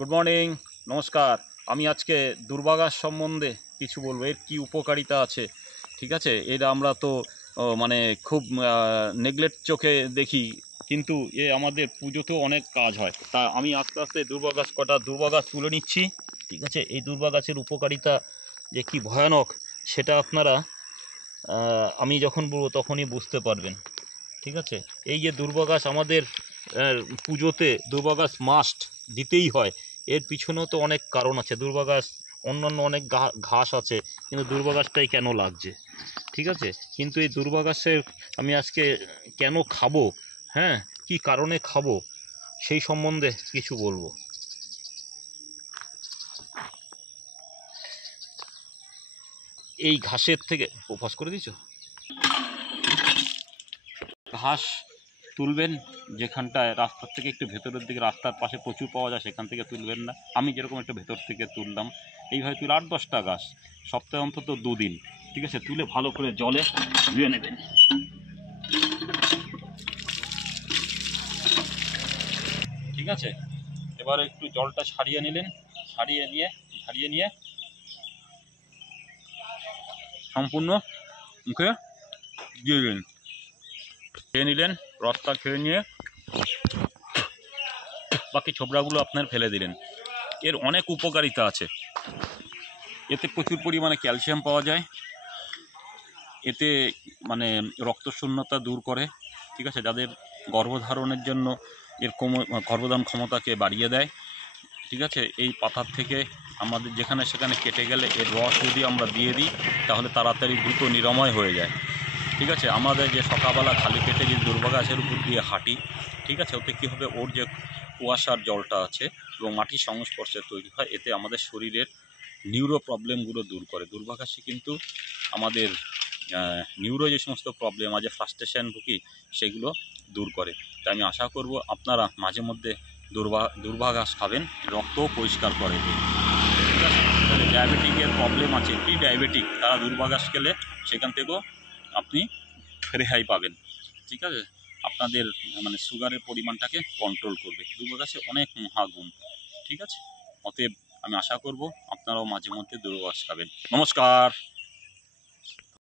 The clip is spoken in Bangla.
গুড মর্নিং, নমস্কার। আমি আজকে দুর্বাঘাস সম্বন্ধে কিছু বলবো, এর কী উপকারিতা আছে। ঠিক আছে, এর আমরা তো মানে খুব নেগলেক্ট চোখে দেখি, কিন্তু এ আমাদের পুজোতেও অনেক কাজ হয়। তা আমি আস্তে আস্তে কটা দুর্বাঘাস তুলে নিচ্ছি। ঠিক আছে, এই দুর্বাঘাসের উপকারিতা যে কি ভয়ানক সেটা আপনারা আমি যখন বলবো তখনই বুঝতে পারবেন। ঠিক আছে, এই যে দুর্বাঘাস আমাদের পুজোতে দুর্বাঘাস মাস্ট দিতেই হয়। এর পিছনেও তো অনেক কারণ আছে। দুর্বাঘাস অন্যান্য অনেক ঘাস আছে, কিন্তু দুর্বাঘাসটাই কেন লাগছে? ঠিক আছে, কিন্তু এই দুর্বাঘাসের আমি আজকে কেন খাবো, হ্যাঁ, কি কারণে খাবো সেই সম্বন্ধে কিছু বলবো। এই ঘাসের থেকে ফোকাস করে দিচ্ছ, ঘাস তুলবেন যেখানটায় রাস্তার থেকে একটু ভেতরের দিকে, রাস্তার পাশে প্রচুর পাওয়া যায় সেখান থেকে তুলবেন না। আমি যেরকম একটু ভেতর থেকে তুললাম, এইভাবে তুলে 8-10টা ঘাস সপ্তাহে অন্তত 2 দিন, ঠিক আছে, তুলে ভালো করে জলে ধুয়ে নেবেন। ঠিক আছে, এবার একটু জলটা ছাড়িয়ে নিলেন, ছাড়িয়ে নিয়ে সম্পূর্ণ মুখে দিয়ে দিন। খেয়ে নিলেন, রসটা খেয়ে নিয়ে বাকি ছোবড়াগুলো আপনার ফেলে দিলেন। এর অনেক উপকারিতা আছে। এতে প্রচুর পরিমাণে ক্যালসিয়াম পাওয়া যায়। এতে মানে রক্তশূন্যতা দূর করে। ঠিক আছে, যাদের গর্ভধারণের জন্য এর গর্ভধারণ ক্ষমতাকে বাড়িয়ে দেয়। ঠিক আছে, এই পাতার থেকে আমাদের যেখানে সেখানে কেটে গেলে এর রস যদি আমরা দিয়ে দিই তাহলে তাড়াতাড়ি দ্রুত নিরাময় হয়ে যায়। ঠিক আছে, আমাদের যে সকালবেলা খালি পেটে যে দুর্বাঘাসের উপর দিয়ে হাঁটি, ঠিক আছে, ওতে কী হবে, ওর যে কুয়াশার জলটা আছে এবং মাটির সংস্পর্শে তৈরি হয়, এতে আমাদের শরীরের নিউরো প্রবলেমগুলো দূর করে। দুর্বাঘাসে কিন্তু আমাদের নিউরো যে সমস্ত প্রবলেম আছে, ফ্রাস্ট্রেশন ভুগি, সেগুলো দূর করে। তাই আমি আশা করব আপনারা মাঝে মধ্যে দুর্বাঘাস খাবেন, রক্তও পরিষ্কার করে। ঠিক আছে, ডায়াবেটিকের প্রবলেম আছে, প্রি ডায়াবেটিক, তারা দুর্বাঘাস খেলে সেখান থেকেও আপনি রেহাই পাবেন। ঠিক আছে, আপনাদের মানে সুগারের পরিমাণটাকে কন্ট্রোল করবে। দুর্বাঘাসে অনেক মহাগুণ। ঠিক আছে, অতএব আমি আশা করব আপনারাও মাঝে মধ্যে দুর্বাঘাস খাবেন। নমস্কার।